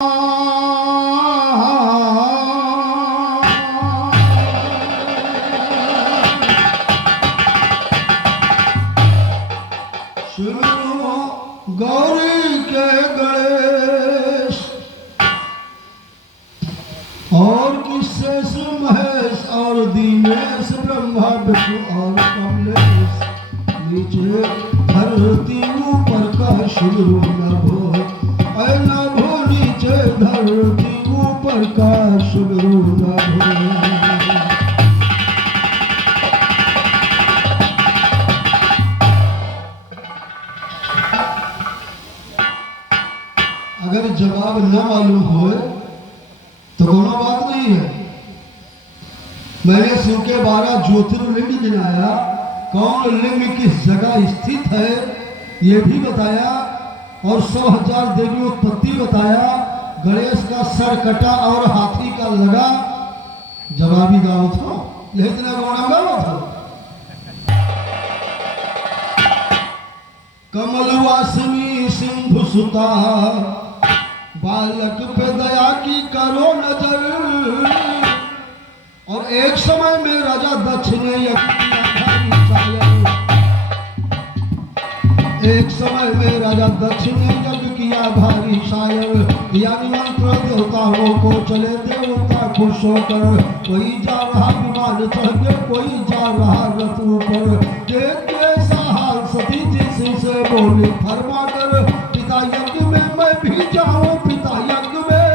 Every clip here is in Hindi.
गौरी के गणेश और किशेष महेश और दीनेश ब्रह्मा विष्णु और कमलेश नीचे धरती ऊपर का शिव नभो नभो नीचे धरती ऊपर का शिव नभो। अगर जवाब न मालूम हो तो कोनो बात नहीं है। मैंने शिव के 12 ज्योतिर्लिंग गिनाया, कौन लिंग किस जगह स्थित है ये भी बताया, और 100,000 देवी उत्पत्ति बताया। गणेश का सर कटा और हाथी का लगा। जवाबी गाँव था, यही इतना गौड़ा गाँव था। कमलवासिनी सिंधु सुता बालक पे दया की करो नजर। और एक समय में राजा दक्ष ने एक समय में राजा दक्ष ने यज्ञ किया भारी शायर। यानी मंत्र देवताओं को चले देवता खुश होकर। कोई जा रहा विमान चढ़ के, कोई जा रहा रथ ऊपर। देख ऐसा हाल सती जी से बोली फरमा कर, पिता यज्ञ में मैं भी जाऊं, पिता यज्ञ में।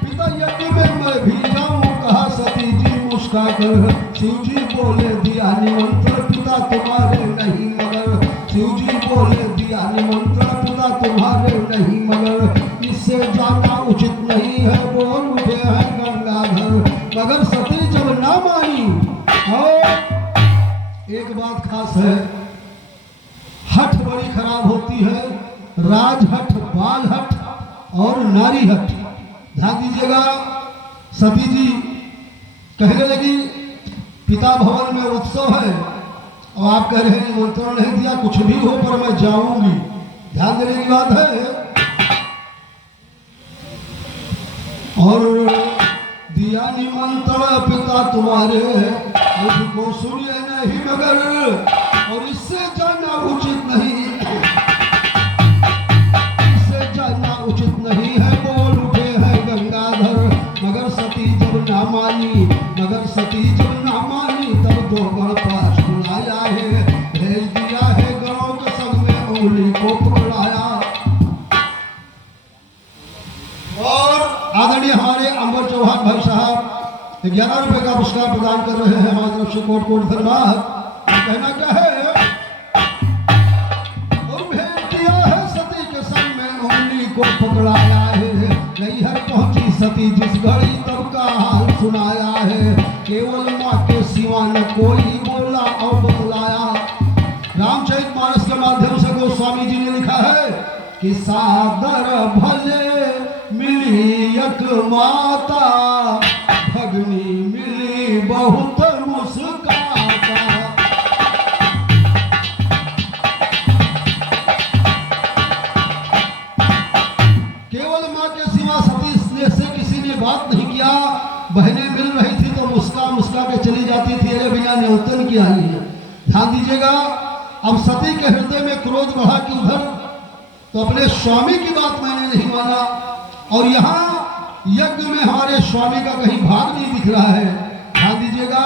पिता यज्ञ में मैं भी जाऊं, कहा सती जी मुस्का कर। शिव जी बोले दिया निमंत्रण पिता तुम्हारे नहीं मगर। शिव जी बोले दिया निमंत्रण पिता तुम्हारे नहीं मगर। इससे जाना उचित नहीं है, बोल उठे हैं गंगाधर। मगर सती जब ना मानी। और एक बात खास है, हठ बड़ी खराब होती है। राजहठ, बाल हठ और नारी हठ। ध्यान दीजिएगा, सती जी कहने लगी पिता भवन में उत्सव है और आप कह रहे हैं निमंत्रण नहीं दिया, कुछ भी हो पर मैं जाऊंगी। ध्यान देने की बात है। और दिया निमंत्रण पिता तुम्हारे, मुझको सुनिए नहीं मगर। और इससे जानना उचित नहीं, इससे जानना उचित नहीं है, बोल उठे हैं गंगाधर। मगर सती जब ना मानी, मगर सती जब ना मानी, तब 2 गण पास बुलाया है। भेज दिया है गणों के संग में, उंगली को पकड़ाया। और आदरणीय हमारे अंबर चौहान भाई साहब 11 रुपए का पुरस्कार प्रदान कर रहे हैं हमारी तरफ से। कोट कोट धन्यवाद। कहना क्या है, और भेज दिया है सती के संग में, उंगली को पकड़ाया है। नैहर पहुंची सती जिस घड़ी, तब का हाल सुनाया है। केवल माँ के सिवा न कोई बोला और बतलाया। रामचरितमानस के माध्यम से गोस्वामी जी ने लिखा है कि सादर भले मिली एक माता, भगनी मिली बहुत मुस्काता। केवल माँ के सिवा सती से किसी ने बात नहीं किया। बहनें मिल रही थी तो मुस्का मुस्का के चली जाती थी, अरे बिना न्योतन की आई है। ध्यान दीजिएगा, अब सती के हृदय में क्रोध बढ़ा कि उधर तो अपने स्वामी की बात मैंने नहीं माना, और यहाँ यज्ञ में हमारे स्वामी का कहीं भाग नहीं दिख रहा है। ध्यान दीजिएगा,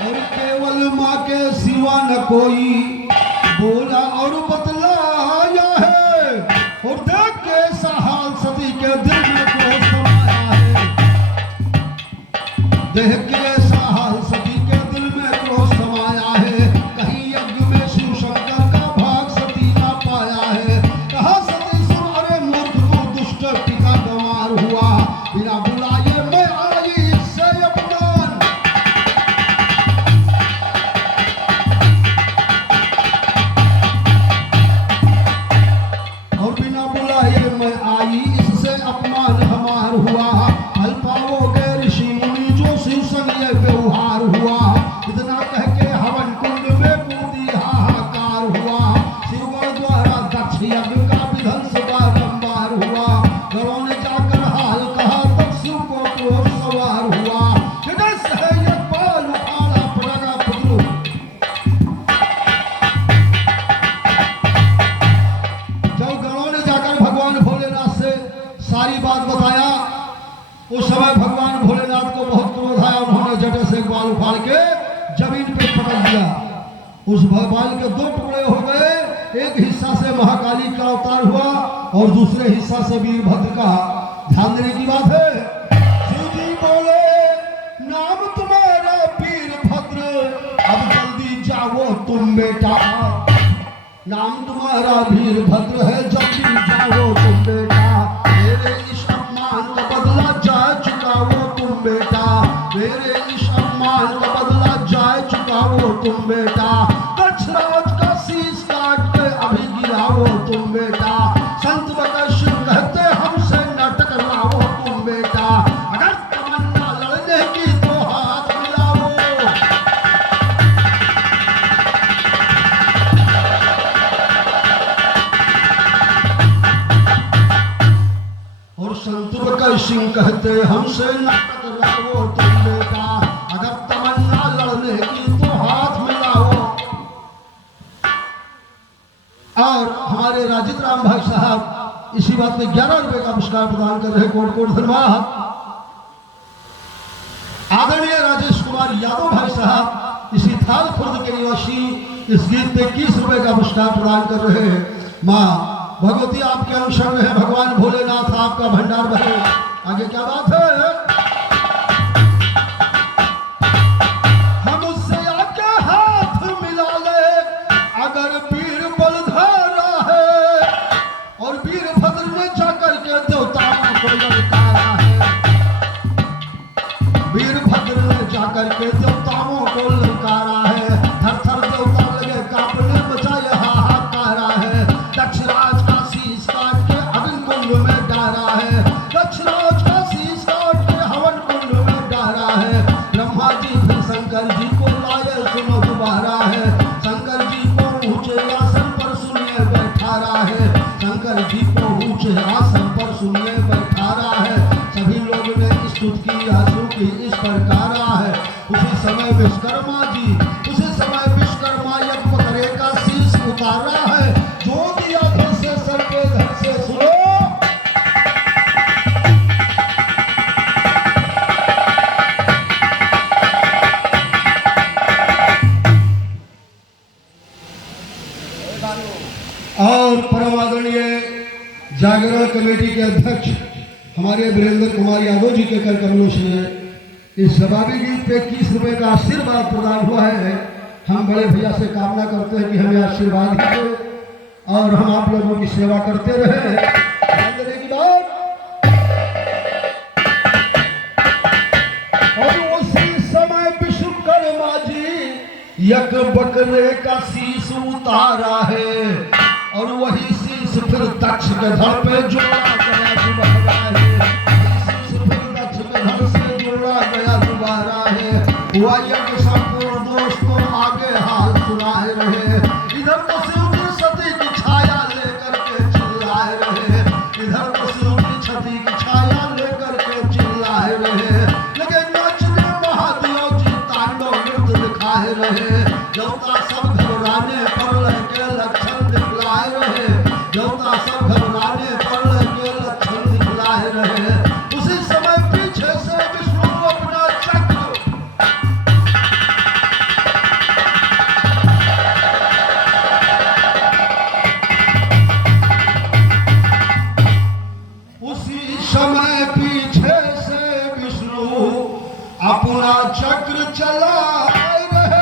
और केवल माँ के सिवा न कोई बोला और बतलाया है। और देख के ऐसा हाल सती के दिल में क्रोध समाया है। देख के ऐसा हाल सती के दिल में क्रोध समाया है। कहीं यज्ञ में शिव शंकर का भाग सती ना पाया है। कहा सती सुन, अरे मूर्ख तू दुष्ट, पिता गंवार हुआ, बिना बुलाए मैं आई, इससे अपमान। सारी बात बताया। उस समय भगवान भोलेनाथ को बहुत क्रोध आया। उन्होंने जटे से एक बाल उखाड़ के जमीन पे पटक दिया। उस बाल के दो टुकड़े हो गए। एक हिस्सा से महाकाली का अवतार हुआ और दूसरे हिस्सा से वीरभद्र का। ध्यान देने की बात है। शिव जी बोले नाम तुम्हारा वीरभद्र, अब जल्दी जाओ तुम बेटा। नाम तुम्हारा वीरभद्र है, जल्दी जाओ तुम बेटा। मेरे इस अपमान का बदला जा चुका वो तुम बेटा। मेरे इस अपमान का बदला जा चुका वो तुम बेटा। दक्षराज का शीश काट के अभी गिराओ तुम बेटा। संत बकश कहते हमसे न टकराओ तुम बेटा। अगर तमन्ना लड़ने की तो हाथ मिलाओ। और संत बकश कहते हमसे न टकराओ तुम बेटा। अगर तमन्ना लड़ने की तो हाथ मिलाओ। और हमारे राजित राम भाई साहब इसी बात में 11 रुपए का पुरस्कार प्रदान कर रहे। कोट कोट धन्यवाद। आदरणीय राजेश कुमार यादव भाई साहब इसी थाल खुर्द के निवासी इस गीत पे 21 रुपए का पुरस्कार प्रदान कर रहे हैं। माँ भगवती आपके अनुसरण है, भगवान भोलेनाथ आपका भंडार बहे। आगे क्या बात है। हम उससे आके हाथ मिला ले अगर वीर बलधारा है। और वीरभद्र ने जाकर के देवताओं को ललकारा है। वीरभद्र ने जाकर के देवताओं को ललकारा है। थर थर देवता लगे कांपने, मचाए हाहाकारा है। दक्षराज का शीश काट के हवन कुंड में डाला है। दक्षराज का शीश काट के हवन कुंड में डाला है। ब्रह्मा जी फिर शंकर जी को लाए सुनो दोबारा है। शंकर जी को ऊंचे आसन पर सुनिए बैठा रहा है। शंकर जी को ऊंचे आसन पर सुनिए बैठा रहा है। सभी लोग ने स्तुति की आंसू की इस प्रकार है। उसी समय विश्वकर्मा जी, उसी समय विश्वकर्मा यज्ञ पकड़े का शीश उतारा है। जो दिया घर से सर के घर से सुनो। और परम आदरणीय जागरण कमेटी के अध्यक्ष हमारे वीरेंद्र कुमार यादव जी के कर कमलों से इस जवाबी गीत पे 21 रुपए का आशीर्वाद प्रदान हुआ है। हम बड़े भैया से कामना करते हैं कि हमें आशीर्वाद दे और हम आप लोगों की सेवा करते रहे। ध्यान देने की बात। और उसी समय विश्वकर्मा जी यक बकरे का शीश उतारा है। और वही शीश फिर दक्ष के धड़ पे जोड़ा गया दोबारा है। शीश फिर दक्ष के धड़ से जोड़ा गया दोबारा है। हुआ यज्ञ संपूर्ण दोस्तों आगे हाल सुनाए रहे। इधर तो शिव की सती की छाया लेकर के चिल्लाए रहे। इधर तो शिव की छती की छाया लेकर के चिल्लाए रहे। लेकिन नाचने महादेव जी तांडव नृत्य दिखाए रहे। देवता सब घबराने पर लगे लक्षण दिखलाए रहे। देवता सब घबराने पर लगे लक्षण दिखलाए रहे। उसी समय पीछे से विष्णु अपना चक्र उसी समय पीछे से विष्णु अपना चक्र चला रहे।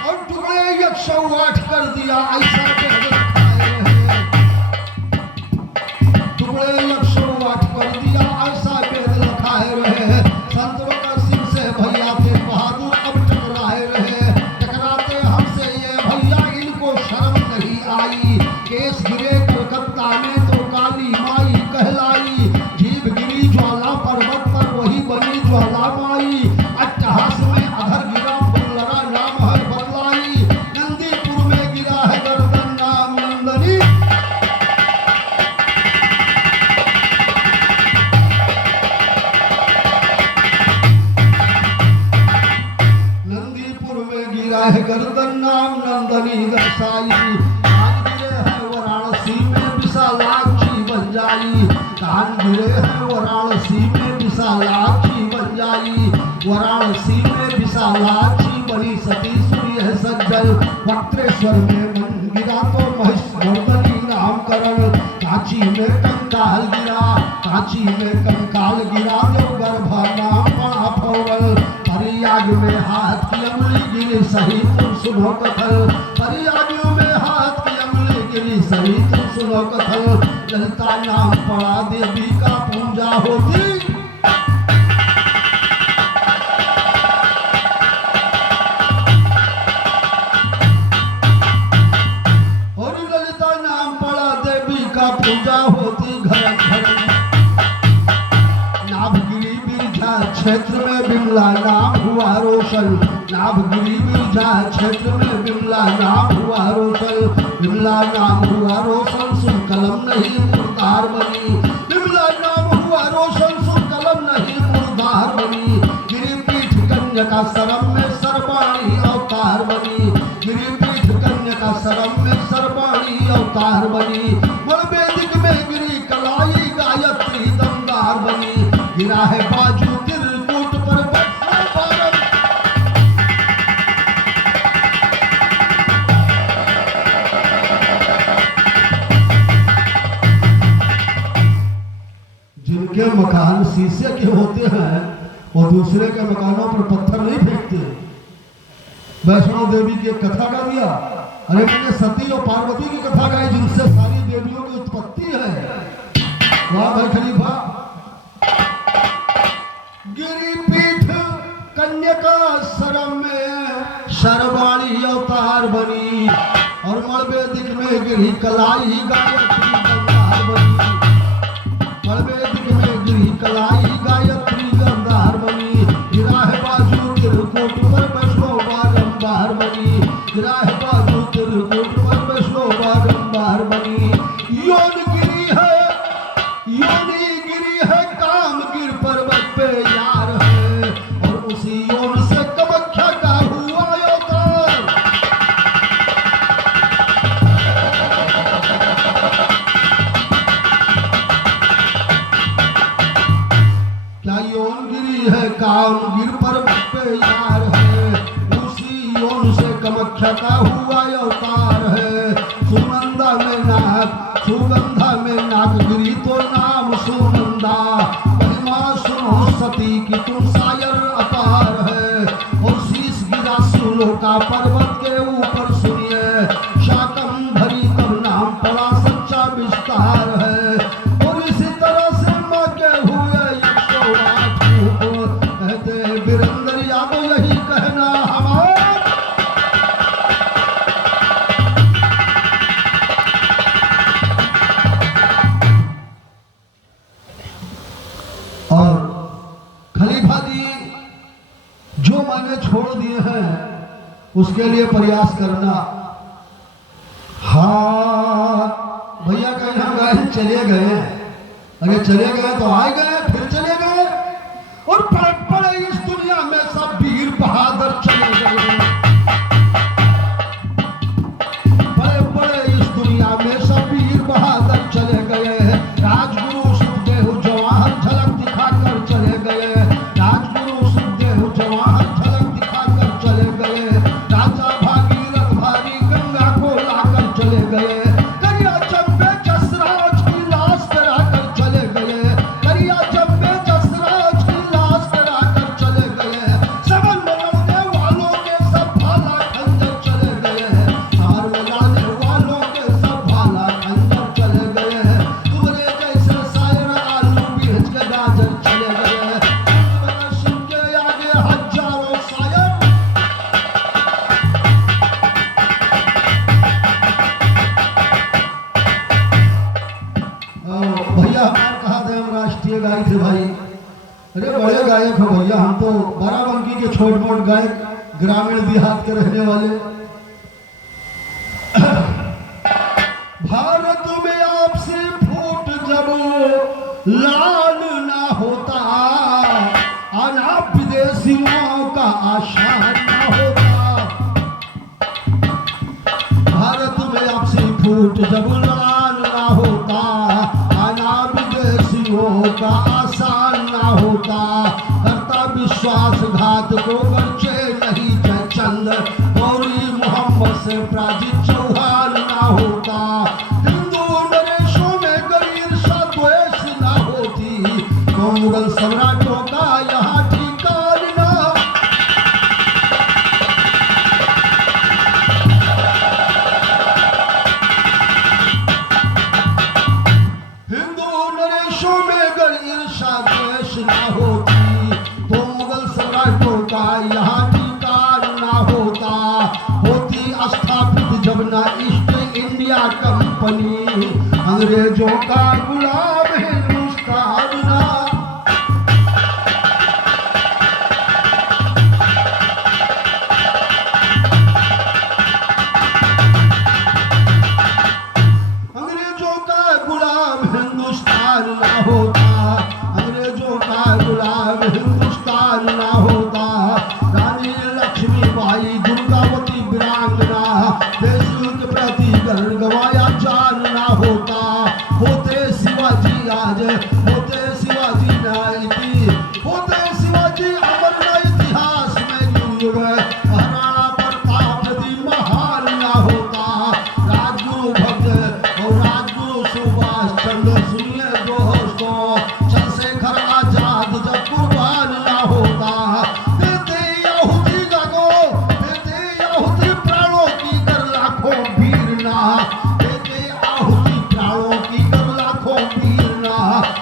और टुकड़े 108 कर दिया ऐसा टुकड़े 108 कर दिया ऐसा वेद लिखाए रहे। संत बकर सिंह से भैया थे बहादुर अब टकराए रहे। टकराते हमसे ये भैया इनको शर्म नहीं आई। केस गिरे कलकत्ता में तो काली माई कहलाई। जीभ गिरी ज्वाला पर्वत पर वही बनी ज्वाला माई। अट्टहास में अधर गिरा बुल्लरा नाम है बदलाई। नंदीपुर में गिरा है गर्दन नाम नंदनी। नंदीपुर में गिरा है गर्दन नाम नंदनी दर्शाई। आज गिरे है वाराणसी में विशालाक्षी बन जाई। चांद गिरे हैं वाराणसी में विशालाक्षी बन जाई, वाराणसी में विशालाक्षी बनी सती सूर्य है सज्जल, वक्रेश्वर में मन गिरा तो महेश्वरदनी नामकरण, कांची में कंकाल गिरा, कांची में कंकाल गिरा देवगर्भ नाम पड़ा फौरल, परियाग में हाथ की अंगुली गिरी सही तुम सुनो कथल, परियाग में हाथ की अंगुली गिरी सही तुम सुनो कथल, ललिता नाम पड़ा देवी का पूजा होती। और ललिता नाम पड़ा देवी का पूजा होती घर घर। नाभगिरी बिरजा क्षेत्र में बिमला नाम हुआ रोशन, नाभगिरी बिरजा क्षेत्र में बिमला नाम हुआ रोशन, बिमला नाम हुआ रोशन सुन कलम नहीं मुर्दार बनी, बिमला नाम हुआ रोशन सुन कलम नहीं मुर्दार बनी, गिरिपीठ कन्या सरम में सर्वाणी अवतार बनी, गिरिपीठ कन्या सरम में सर्वाणी अवतार बनी, वैदिक में गिरी कलाई गायत्री दमदार बनी, गिरा है बाजू त्रिकूट पर भारत। जिनके मकान शीशे के होते हैं वो दूसरे के मकानों पर पत्थर नहीं फेंकते। वैष्णो देवी की एक कथा गा दिया, अरे मैंने सती और पार्वती की कथा गाई जिनसे सारी देवियों की उत्पत्ति है। वाह भाई खलीफा। गिरिपीठ कन्या सरम में सर्वाणी अवतार बनी, और मणवैदिक में गिरी कलाई गायत्री गंधार बनी, मणवैदिक में गिरी कलाई गायत्री गंधार बनी, गिरा है बाजू त्रिकूट पर वैष्णो बारंबार बनी, गिरा है बाजू त्रिकूट पर वैष्णो बारंबार बनी, योन गिरी है, योनी गिरी है कामगिर पर्वत पे यार है, और उसी योन से कामाख्या का हुआ अवतार। क्या योन गिरी है कामगिर पर्वत पे यार है, उसी योन से कामाख्या का हुआ अवतार है। सुनंदा में नाग, सुगंधा में नाग गिरी तो नाम सुनंदा, महिमा सुनो सती की तुम सायर अपार है, और शीश गिरा सुलो का पर्वत के ऊपर सुनिए, शाकंभरी कब नाम पड़ा सच्चा विस्तार है, और इसी तरह से माँ के हुए 108 रूप, कहते वीरेंद्र यादव यही कहना हमारा। और खलीफा जी जो मैंने छोड़ दिए हैं उसके लिए प्रयास करना। हाँ भैया कहीं हम गए चले गए, अरे चले गए तो आए गए फिर चले गए, और पड़े पड़े इस दुनिया में सब वीर बहादुर चले गए, बड़े बड़े इस दुनिया में सब वीर बहादुर चले गए, राजगुरु सुखदेव जवाहर झलक दिखाकर चले गए, राजगुरु सुखदेव जवाहर झलक दिखाकर चले गए, राजा भागीरथ भारी गंगा को लाकर चले गए, करिया चंबे जसराज की लाश कराकर चले गए, करिया चंबे जसराज की लाश कराकर चले गए, सबल लड़ने वालों के सब भाला खंजर चले गए, हार मिलाने वालों के सब भाला खंजर चले गए, तुम्हारे जैसे शायर आलू बेच के गाजर चले गए, सिंह के आगे हजारों शायर। भैया हमारे कहा थे हम राष्ट्रीय गायक थे भाई, अरे बड़े गायक हो भैया, हम तो बाराबंकी के छोट मोट गायक, ग्रामीण देहात के रहने वाले। भारत में आपसे फूट जब लाल ना होता, अनाप विदेशियों का आशान ना होता, भारत में आपसे फूट जब लाल ना होता, अनाप विदेशियों का आसान ना होता, करता विश्वासघात को बच्चे नहीं जयचंद, गौरी मोहम्मद से प्राजित चौहान ना होता, हिंदू नरेशों में गरीब सा द्वेष ना होती, तो मुगल सम्राटों का यहाँ ठिकान ना। ना होती तो मुगल सम्राटों का यहाँ ठिकान ना होता, होती स्थापित जब ना ईस्ट इंडिया कंपनी, अंग्रेजों का गुलाम हिंदुस्तान ना। अंग्रेजों का गुलाम हिंदुस्तान ना होता, अंग्रेजों का गुलाम हिंदुस्तान ना होता, रानी लक्ष्मीबाई दुर्गावती वीरांगना, देश के प्रति गर्व गवाया जान ना होता, होते शिवाजी आज, होते शिवाजी नाइती, होते शिवाजी अमर ना इतिहास में युग, महाराणा प्रताप यदि महान ना होता, राजगुरु भक्त और राजगुरु सुभाष चंद्र सुनिए दोस्तों, चंद्रशेखर आजाद जब कुर्बान ना होता, देते यहूदी लगो, देते यहूदी प्राणों की कर लाखों वीर ना, देते आहुति प्राणों की कर लाखों वीर ना,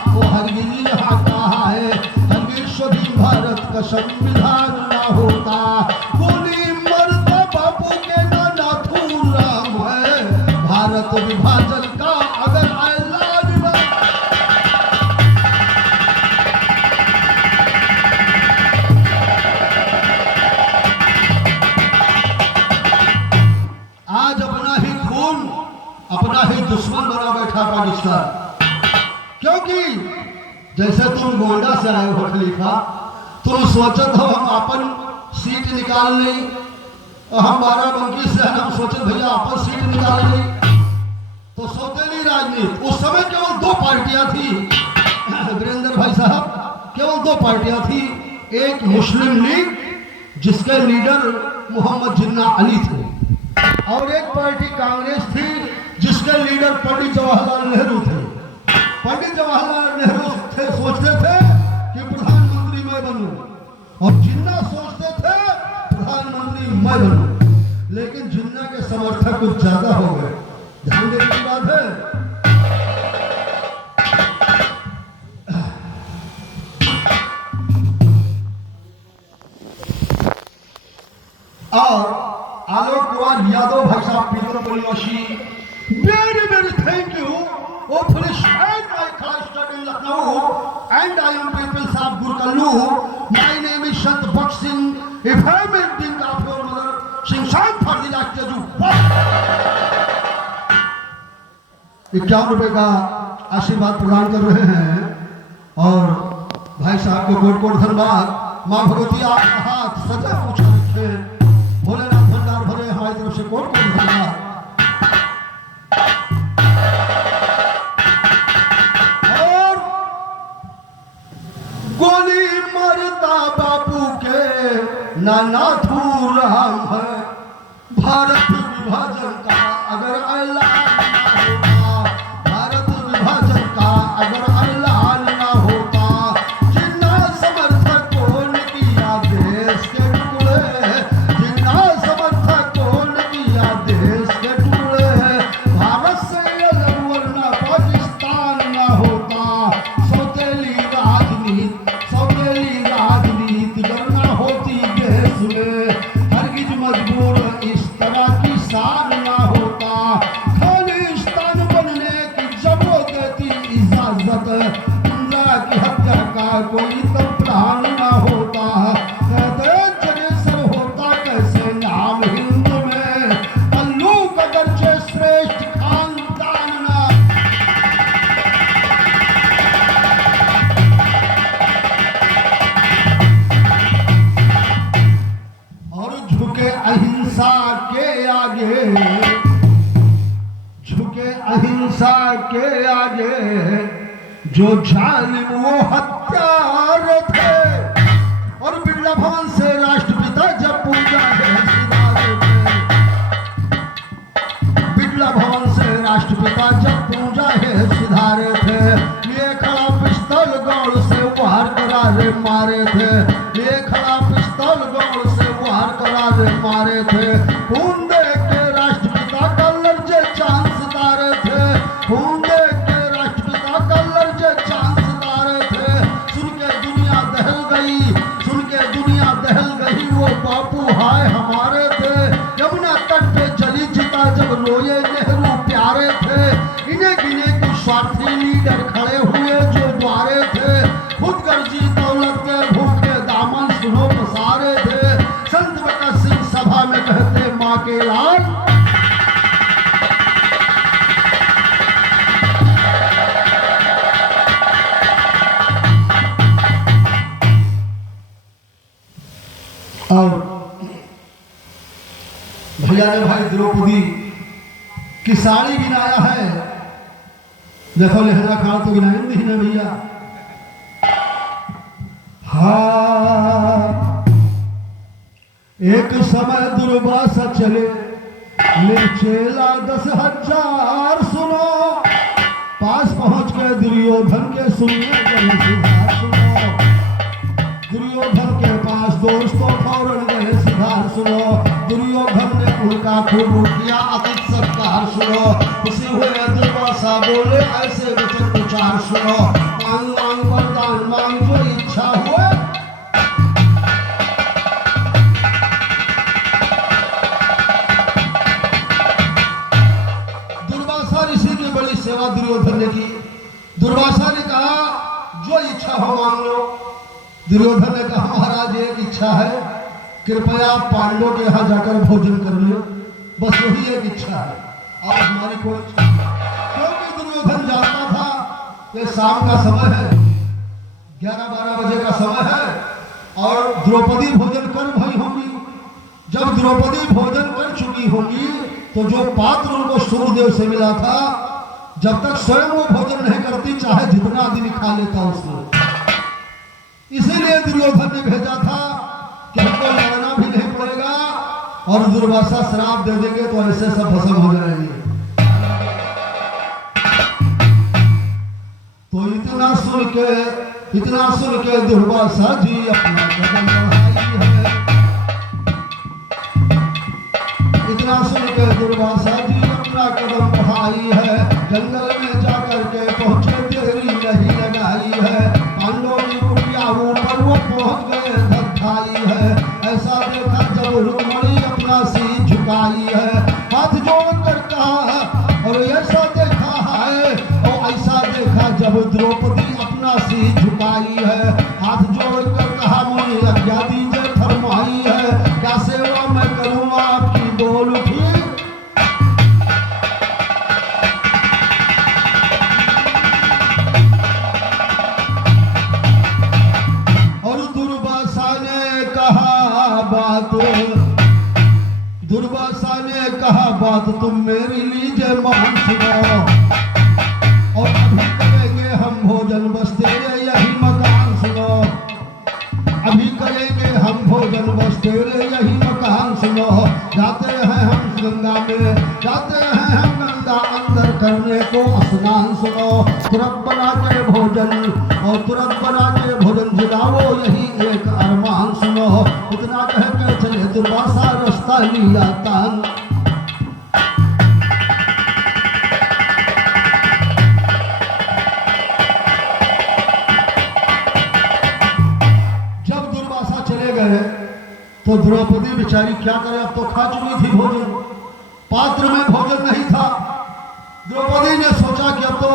वो हरगिज यहाँ कहा है, हरगिज स्वधीन भारत का संविधान ना होता, गोली मरता बापू के नाना थूर राम है, भारत विभाजन का अगर ऐलान ना। आज अपना ही खून अपना ही दुश्मन बना बैठा पाकिस्तान, क्योंकि जैसे तुम गोंडा से आए हो खलीफा, तुम सोचत हो हम अपन सीट निकाल ली, और हम बाराबंकी से हम सोचे भैया अपन सीट निकाल ली, तो सौतेली राजनीति उस समय केवल दो पार्टियां थी वीरेंद्र भाई साहब, केवल दो पार्टियां थी, एक मुस्लिम लीग जिसके लीडर मोहम्मद जिन्ना अली थे, और एक पार्टी कांग्रेस थी जिसके लीडर पंडित जवाहरलाल नेहरू थे। पंडित जवाहरलाल नेहरू थे सोचते थे कि प्रधानमंत्री मैं बनूं, और जिन्ना सोचते थे प्रधानमंत्री मैं बनूं, लेकिन जिन्ना के समर्थक कुछ ज्यादा हो गए। ध्यान देने की बात है। और आलोक कुमार यादव भाई साहब पीतरपुर निवासी, very thank you. Hopefully, and I can study in Lucknow, and I am people साहब गुरकल्लू. My name is Sant Bhat Singh. If I am meeting of your mother, sing song for the last Jeju. 51 रुपए का आशीर्वाद प्रदान कर रहे हैं, और भाई साहब को कोट कोट धन्यवाद। माँ भगवती आपका हाथ सजा पूछा रखे, भोलेनाथ भंडार भरे, हमारी तरफ से कोट कोट धन्यवाद। और गोली मरता बापू के नाना थूर राम है, भारत विभाजन का अगर ऐलान ना होता, भारत विभाजन का अगर ऐलान ना होता, जिन्ना समर्थकों ने किया देश के टुकड़े, जिन्ना समर्थकों ने किया देश के टुकड़े, भारत से अलग वरना पाकिस्तान ना होता, सौतेली राजनीति करना होती देश में, हरगिज मजबूर इस तरह की शान ना होता, खालिस्तान बनने की जरूरत देती इजाजत, इंदिरा की हत्या का कोई तो प्लान ना होता, कहते जनेसर होता कैसे नाम हिंद में, अल्लू का दर्जे श्रेष्ठ खानदान ना। और झुके अहिंसा के आगे, झुके अहिंसा के आगे, जो जालिम वो हत्यार थे, और बिरला भवन से राष्ट्रपिता जब पूजा है सुधारे थे, बिरला भवन से राष्ट्रपिता जब पूजा है सुधारे थे, ये खड़ा पिस्तौल गौर से वार करारे मारे थे, ये खड़ा पिस्तौल गौर से वार करारे मारे थे, खून देख के राष्ट्रपिता का लर्जे चांद सितारे थे, खून देख के राष्ट्रपिता का लर्जे चांद सितारे थे, सुन के दुनिया दहल गई, सुन के दुनिया दहल गई, वो बापू हाय हमारे थे, यमुना तट पे जली चिता जब रोए नेहरू प्यारे थे, इन्हें गिने कुछ स्वार्थी लीडर खड़े हुए जो द्वारे थे, खुद गर्जी दौलत के भूखे दामन सुनो पसारे थे, संत भगत सिंह सभा में कहते माँ के लाल, और भैया ने भाई द्रौपदी की साड़ी गिनाया है, देखो लहरा खान तो गिनाई नहीं ना भैया। हाँ एक समय दुर्वासा चले ले चेला 10,000 सुनो, पास पहुंच गए दुर्योधन के सुनने सुधार सुनो, दुर्योधन के पास दोस्तों फौरन गए सुधार सुनो, दुर्योधन ने उनका खूब किया अतिथि सत्कार सुनो, खुशी हुए दुर्वासा बोले ऐसे वचन उच्चार सुनो, मांग मांग वरदान मांग जो इच्छा हुए, दुर्वासा ऋषि की बड़ी सेवा दुर्योधन ने की, दुर्वासा ने कहा जो इच्छा हो मांग लो, दुर्योधन ने कहा महाराज एक इच्छा है, कृपया पांडवों के यहाँ जाकर भोजन कर लो, बस वही एक इच्छा है, और हमारी कोई इच्छा नहीं, क्योंकि दुर्योधन जानता था ये शाम का समय है, 11-12 बजे का समय है, और द्रौपदी भोजन कर भई होंगी, जब द्रौपदी भोजन कर चुकी होंगी तो जो पात्र उनको सूर्यदेव से मिला था, जब तक स्वयं वो भोजन नहीं करती चाहे जितना आदमी खा लेता उसको, इसीलिए दुर्योधन ने भेजा था कि हमको लड़ना भी नहीं पड़ेगा, और दुर्वासा श्राप दे देंगे तो ऐसे सब भस्म हो जाएंगे। तो इतना सुन के दुर्वासा जी अपना कदम बढ़ाई है, इतना सुन के दुर्वासा जी अपना कदम बढ़ाई है, जंगल में जाकर के पहुंचे देरी नहीं लगाई है, पांडवों की कुटिया ऊपर वो पहुंच गए धक्काई है, ऐसा देखा जब रुक्मणी अपना सिर झुकाई है, हाथ जोड़ कर कहा, और ऐसा देखा है, और ऐसा देखा जब द्रौपदी अपना सिर झुकाई है, हाथ जोड़ कर कहा मुझे आज्ञा दीजिए फरमाई है, क्या सेवा मैं करूँ आपकी, बोल उठी, और दुर्वासा ने कहा बात तुम मेरी लीजिए मान सुनो, और अभी करेंगे हम भोजन बस तेरे यही मकान सुनो, अभी करेंगे हम भोजन बस तेरे यही मकान सुनो, जाते हैं हम गंगा में, जाते हैं हम गंगा अंदर करने को स्नान सुनो, तुरंत बना के भोजन, और तुरंत बना के भोजन जिलाओ यही एक अरमान सुनो, इतना कह के चले दुर्वासा रास्ता लिया तान, तो द्रौपदी बेचारी क्या करे, अब तो खा चुकी थी भोजन, पात्र में भोजन नहीं था, द्रौपदी ने सोचा कि अब तो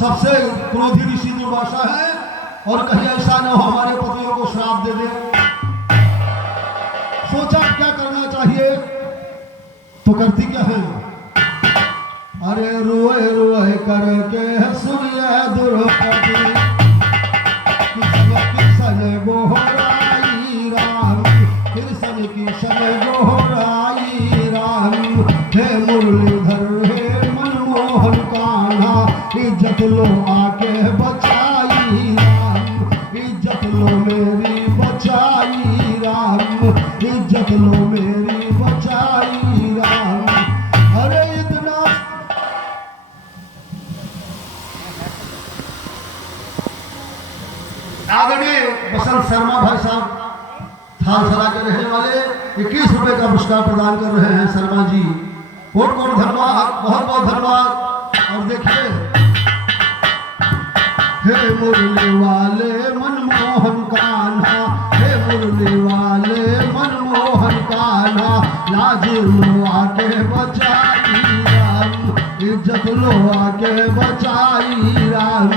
सबसे क्रोधी ऋषि दुर्वासा है, और कहीं ऐसा न हो हमारे पतियों को श्राप दे दे, सोचा क्या करना चाहिए, तो करती क्या है, अरे रोए रोए करके सुनिए द्रौपदी किसन गोहराई राम, कृष्ण की समय गोहराई राम, हे मुरलीधर हे मनमोहन कान्हा, इज्जत लो आके बचा बसंत शर्मा भाई साहब थालसरा के रहने वाले 21 रुपए का पुरस्कार प्रदान कर रहे हैं शर्मा जी। बहुत बहुत धन्यवाद, बहुत बहुत धन्यवाद। और देखिए, हे मुरली वाले मनमोहन कान्हा, हे मुरली वाले मनमोहन कान्हा, लाज लो आके बचाई राम, इज्जत लो आके बचाई राम।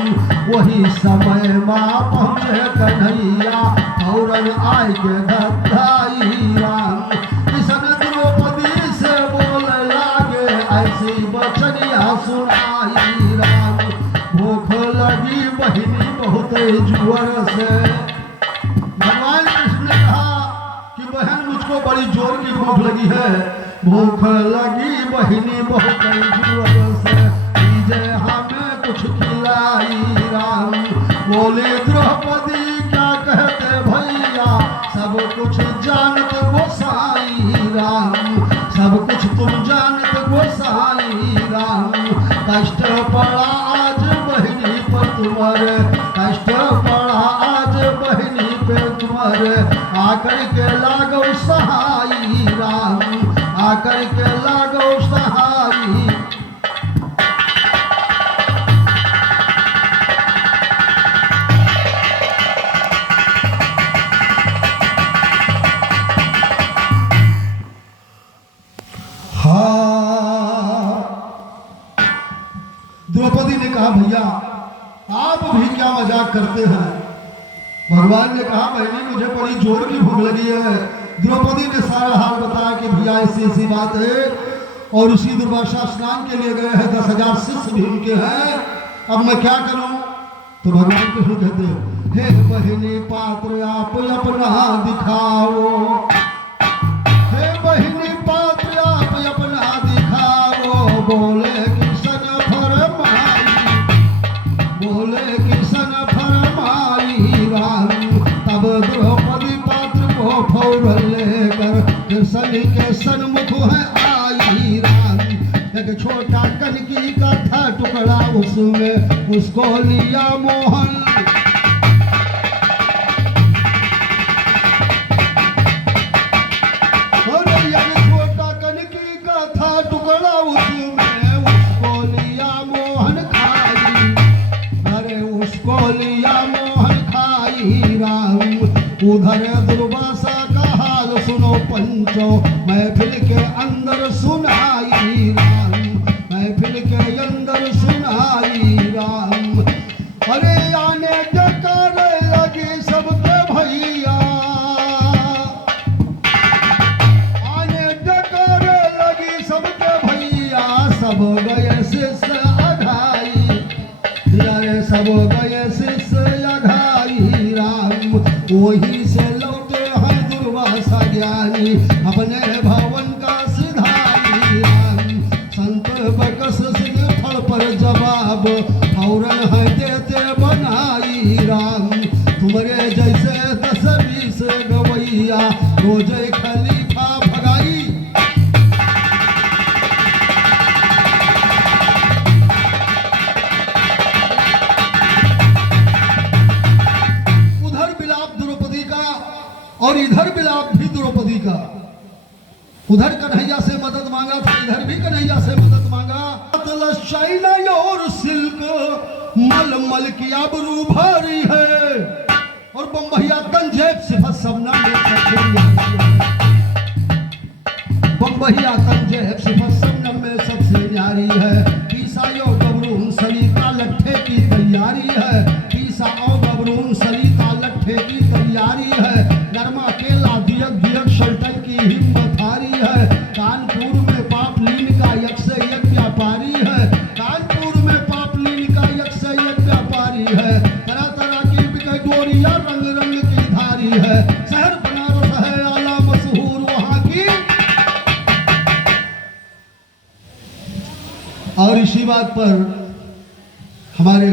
वही समय माँ पहुँचे कन्हैया, फौरन आए के धधाई राम। किसन द्रौपदी से बोल लागे, ऐसी बचनिया सुनाई राम। भूख लगी बहिनी बहुत जुअर से, भगवान कृष्ण ने कहा कि बहन मुझको बड़ी जोर की भूख लगी है। भूख लगी बहिनी बहुत जुअर से, दीजिए हमें कुछ खिलाई राम। बोले द्रौपदी क्या कहते भैया, सब कुछ जानत गोसाई राम, सब कुछ तुम जानत गोसाई राम। कष्ट पड़ा आज बहिनी पर तुम्हारे, कष्ट पड़ा आज बहिनी पे तुम्हारे, आकर के लागो सहाई राम, आकर के लागो सहाई। द्रौपदी ने कहा भैया आप भी क्या मजाक करते हैं। भगवान ने कहा बहनी मुझे बड़ी जोर की भूख लगी है। द्रौपदी ने सारा हाल बताया कि भैया ऐसी ऐसी बात है, और उसी दुर्वासा स्नान के लिए गए हैं, 10,000 शिष्य भी उनके हैं, अब मैं क्या करूं। तो भगवान कृष्ण कहते हैं, हे बहिनी पात्र आप अपना दिखाओ, हे बहिनी पात्र आप अपना दिखाओ। बोले किशन फरमाई, बोले किशन फरमाई राम। तब द्रौपदी पात्र को फौरन लेकर कृष्ण के सन्मुख है आई राम। एक छोटा कनकी का था टुकड़ा, उसमें उसको लिया मोहन। उधर दुर्वासा का हाल सुनो पंचो, महफिल के अंदर सुनाई राम, महफिल के अंदर सुनाई राम। अरे आने जकारे लगी सबके भैया, आने जकारे लगी सबके भैया। सब गए शिष्य अघाई, अरे सब गए शिष्य अघाई राम। वही से लौटे हैं दुर्वासा ज्ञानी, अपने भवन का सिधाई राम। संत बकस सिंह फल पर जवाब, फौरन है देते बनाई राम। तुम्हारे जैसे 10-20 गवैया, रोजे खलीफा भगाई। और इधर विलाप भी द्रौपदी का, उधर कन्हैया से मदद मांगा था, इधर भी कन्हैया से मदद मांगा। चाइना और सिल्क मलमल की आबरू भारी है, और बम्बैया तंजेब सिफत सबना में सबसे बम्बैया तंजेब सिफत सबना में सबसे न्यारी है। पीसायो गबरून सलीता लट्ठे की तैयारी है, पीसा और गबरून सलीता लट्ठे की तैयारी है। नरमा केला दियक दियक शल्टन की हिम्मत हारी है। कानपुर में पापलीन का यक से यक व्यापारी है, कानपुर में पापलीन का यक से यक व्यापारी है। तरह तरह की बिके डोरिया रंग रंग की धारी है। शहर बनारस है आला मशहूर वहाँ की। और इसी बात पर हमारे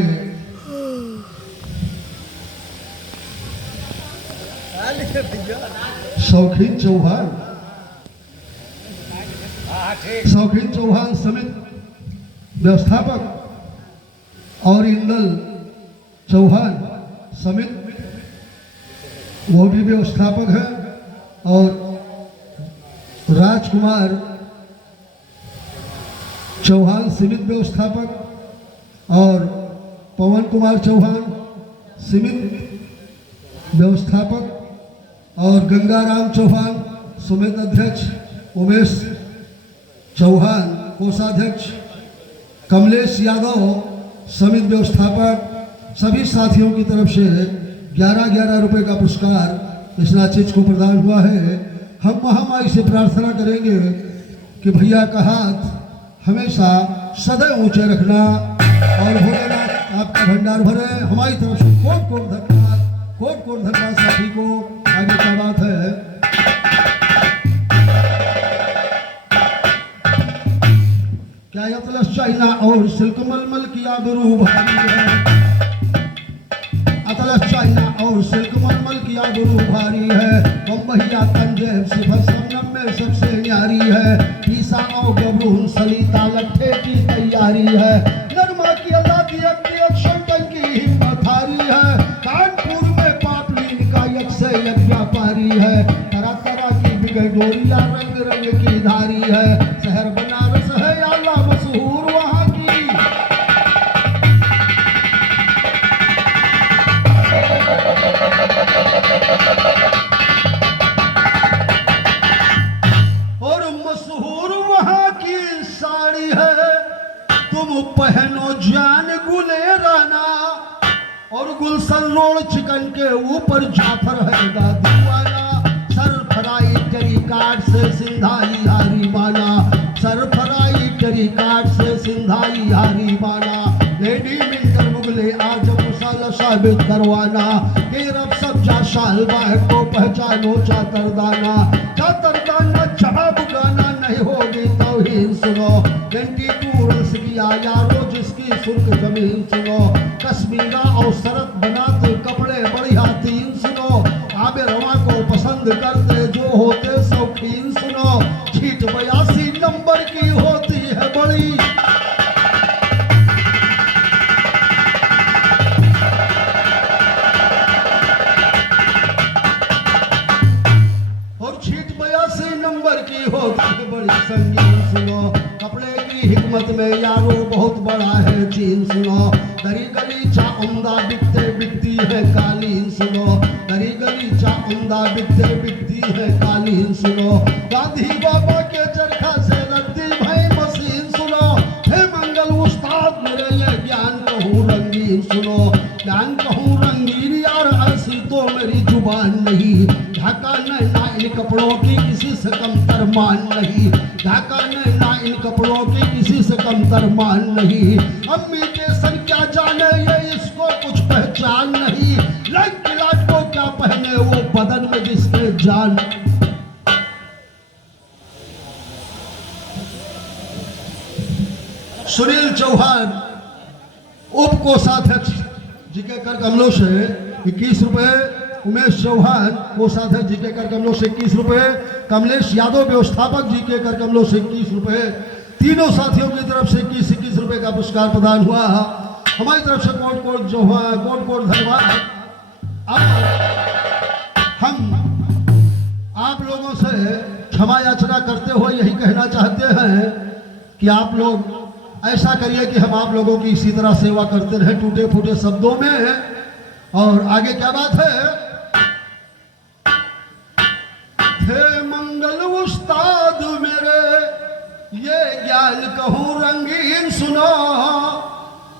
शौकीन चौहान, शौकीन चौहान समिति व्यवस्थापक और इंदल चौहान समिति वो भी व्यवस्थापक है, और राजकुमार चौहान सीमित व्यवस्थापक, और पवन कुमार चौहान सीमित व्यवस्थापक, और गंगाराम चौहान समिति अध्यक्ष, उमेश चौहान कोषाध्यक्ष, कमलेश यादव समिति व्यवस्थापक, सभी साथियों की तरफ से 11-11 रुपए का पुरस्कार इस नाचिज को प्रदान हुआ है। हम महामाई से प्रार्थना करेंगे कि भैया का हाथ हमेशा सदैव ऊंचे रखना, और भोलेनाथ आपका भंडार भरे। हमारी तरफ से कोट कोट धन्यवाद, कोट कोट धन्यवाद साथी को। आगे क्या बात है? क्या अतलस चाइना और सिल्क मलमल की आबरू भारी है, अतलस चाइना और सिल्क मलमल की आबरू भारी है। बम्बईया तंजेब सिफर संगम में सबसे न्यारी है। ईसा और गबरून सलीता लट्ठे की तैयारी है। नरमा की आजादी अपनी अक्षर की हिम्मत हारी है। कानपुर में पापलीन का यक से यक व्यापारी है। तरह तरह की बिगड़ डोरिया रंग रंग की धारी है। शहर बनारस है आला मशहूर वहाँ की। और मशहूर वहाँ की साड़ी है। तुम पहनो जान गुलेराना, और गुलशन रोड चिकन के ऊपर जाफर है दीवाना। सरफराई तेरी काट से सिंधाई हारी बाना, सरफराई तेरी काट से सिंधाई हारी बाना। लेडी मिंटर मुगले आज मसाला साबित करवाना। केरब सब जा साल बाहर को पहचानो चातरदाना। चातरदाना जवाब गाना नहीं होगी तौहीन सुनो। 22 रस किया यारो जिसकी सुर्ख जमीन सुनो। कश्मीरा और शरत बनाते कपड़े बढ़िया तीन सुनो। आबे रवा को पसंद करते जो होते शौकीन सुनो। छीट 82 नंबर की होती है बड़ी, और छीट 82 नंबर की होती है बड़ी संगीन सुनो। कपड़े की हिकमत में यारो बहुत बड़ा है चीन सुनो। दरी गलीचा उम्दा बिकते बिकती है कालीन सुनो। दरी गलीचा उम्दा बिकते बिकती है कालीन सुनो। गांधी बाबा के चरखा से लगती भाई मशीन सुनो। हे मंगल उस्ताद मेरे ये ज्ञान कहूँ रंगीन सुनो। ज्ञान कहूँ रंगीन यार ऐसी तो मेरी जुबान नहीं। ढाका नैना इन कपड़ों की किसी से कमतर मान नहीं। ढाका नैना इन कपड़ों की किसी से कमतर मान नहीं। अम्मी के सन क्या जाने ये इसको कुछ पहचान नहीं। लग किलाट को क्या पहने वो बदन में जिसके जान। सुनील चौहान उप कोषाध्यक्ष जी के कर कमलों से 21 रुपए। उमेश चौहान कोषाध्यक्ष जी के कर कमलों से 21 रुपए। कमलेश यादव व्यवस्थापक जी के कर कमलों से 21 रुपए। तीनों साथियों की तरफ से 21-21 रुपए का पुरस्कार प्रदान हुआ। हमारी तरफ से कोट कोट जो हुआ कोट कोट धन्यवाद। अब हम आप लोगों से क्षमा याचना करते हुए यही कहना चाहते हैं कि आप लोग ऐसा करिए कि हम आप लोगों की इसी तरह सेवा करते रहे टूटे फूटे शब्दों में। और आगे क्या बात है? थे मंगल उस्ताद मेरे ये ज्ञान कहूँ रंगीन सुनो।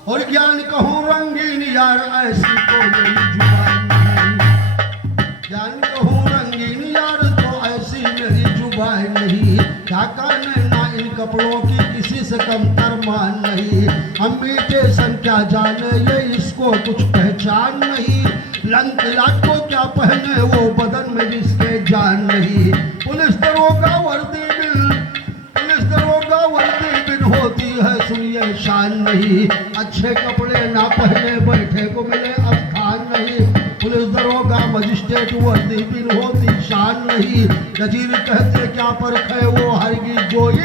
और ज्ञान कहूँ रंगीन यार ऐसी तो मेरी जुबान नहीं। ज्ञान कहूँ रंगीन यार तो ऐसी मेरी जुबान नहीं। ढाका नैना इन कपड़ों की किसी से कमतर मान नहीं। अम्मी टेशन क्या जाने ये इसको कुछ पहचान नहीं। लंक लाट को क्या पहने वो बदन में जिसके जान नहीं। पुलिस दरोगा वर्दी बिन होती है सुनिए शान नहीं। अच्छे कपड़े ना पहने बैठे को मिले स्थान नहीं। पुलिस दरोगा मजिस्ट्रेट वर्दी बिन होती शान नहीं। नजीर कहते क्या परख है वो हरगी जोई।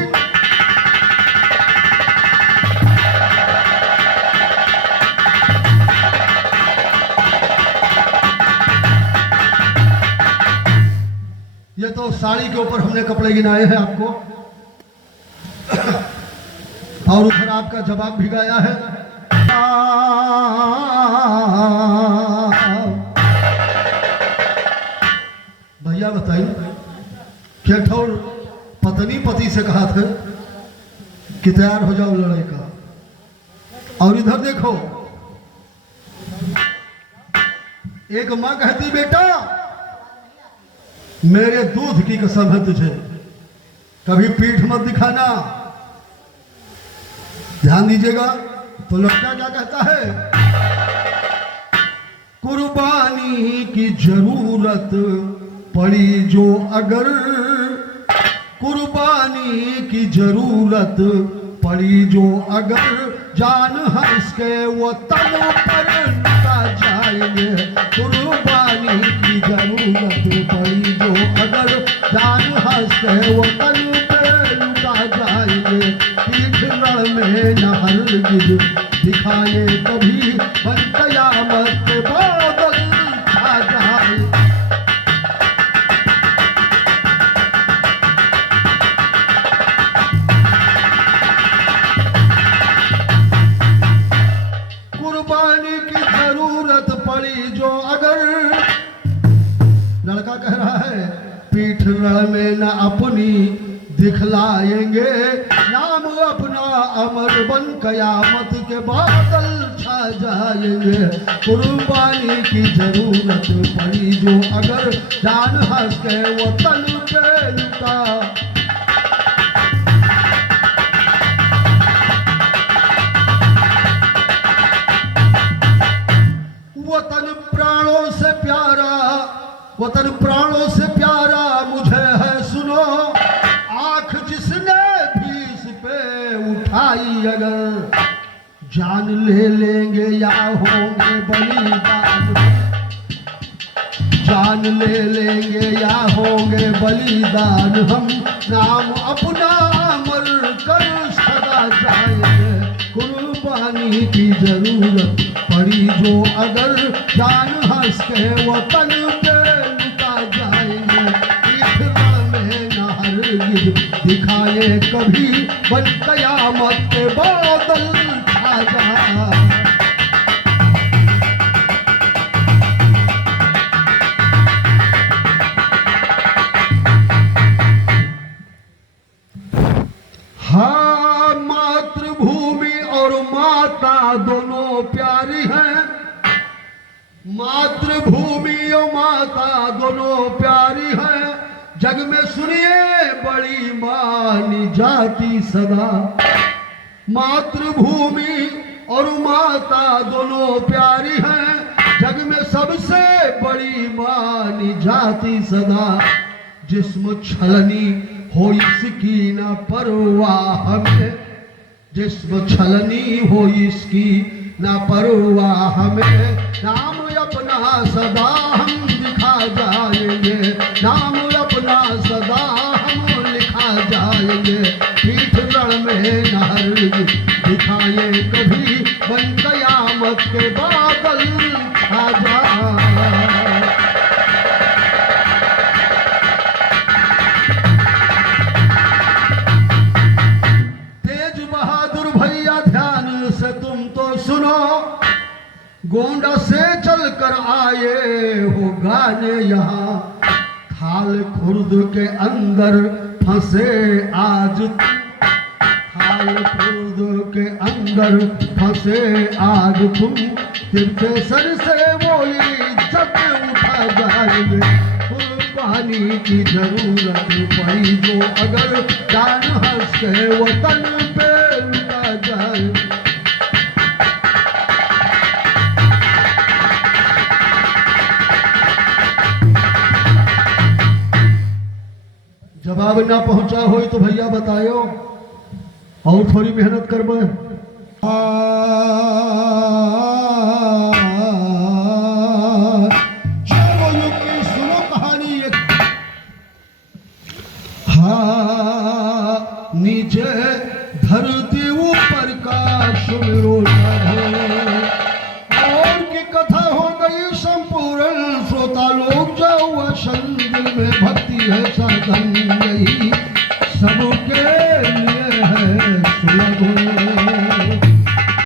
उस साड़ी के ऊपर हमने कपड़े गिनाए हैं आपको, और उधर आपका जवाब भी गाया है। भैया बताइए, क्या ठौर पत्नी पति से कहा था कि तैयार हो जाओ लड़ाई का, और इधर देखो एक मां कहती बेटा मेरे दूध की कसम है तुझे कभी पीठ मत दिखाना। ध्यान दीजिएगा। तो लड़का क्या कहता है, कुर्बानी की जरूरत पड़ी जो अगर, कुर्बानी की जरूरत पड़ी जो अगर, जान हंस के वो तन पर लुटा जाएंगे। कुर्बानी की जरूरत पड़ी जो अगर, जान हंस के वो तन पे लुटा जाएंगे। पीठ रण में न हरगिज दिखाए कभी, बन कयामत के बादल छा जाए। कुर्बानी की जरूरत पड़ी जो अगर, लड़का कह रहा है पीठ रण में न अपनी दिखलाएंगे, नाम अपना अमर बन कयामत के बादल छा जाएंगे। कुर्बानी की जरूरत पड़ी जो अगर, जान हंस के वो तन पे लुटा। वतन प्राणों से प्यारा, वतन प्राणों से प्यारा मुझे है सुनो, आंख जिसने भी इस पे उठाई अगर, जान ले लेंगे या होंगे बलिदान, जान ले लेंगे या होंगे बलिदान हम, नाम अपना अमर कर सदा जाएंगे। कुर्बानी की जरूरत पड़ी जो अगर, जान हंस के वतन पे लुटा जाएंगे। पीठ रण में न हरगिज दिखाए कभी, बन कयामत के बादल छा जाए। हाँ, मातृभूमि और माता दोनों प्यारी हैं, मातृभूमि और माता दोनों प्यारी हैं, जग में सुनिए बड़ी मानी जाती सदा। मातृभूमि और माता दोनों प्यारी हैं, जग में सबसे बड़ी मानी जाती सदा। जिस्म छलनी हो इसकी न परवाह हमें, जिस्म छलनी हो इसकी न परवाह हमें, नाम अपना सदा हम दिखा जाएंगे, नाम अपना सदा हम लिखा जाएंगे। पीठ रण में न हरगिज दिखाए कभी, बन कयामत के बादल छा जाए। तेज बहादुर भैया ध्यान से तुम तो सुनो, गोंडा से चलकर आए हो गाने यहाँ, खाल खुर्द के अंदर फंसे आज तुम, खाल खुर्द के अंदर फंसे आज तुम, तिरछे सर से वो इज्जत उठा जाएंगे। कुर्बानी की जरूरत पड़ी जो अगर, जान हंस के वतन पे लुटा जाए। जवाब ना पहुंचा हो तो भैया बतायो, और थोड़ी मेहनत करबे।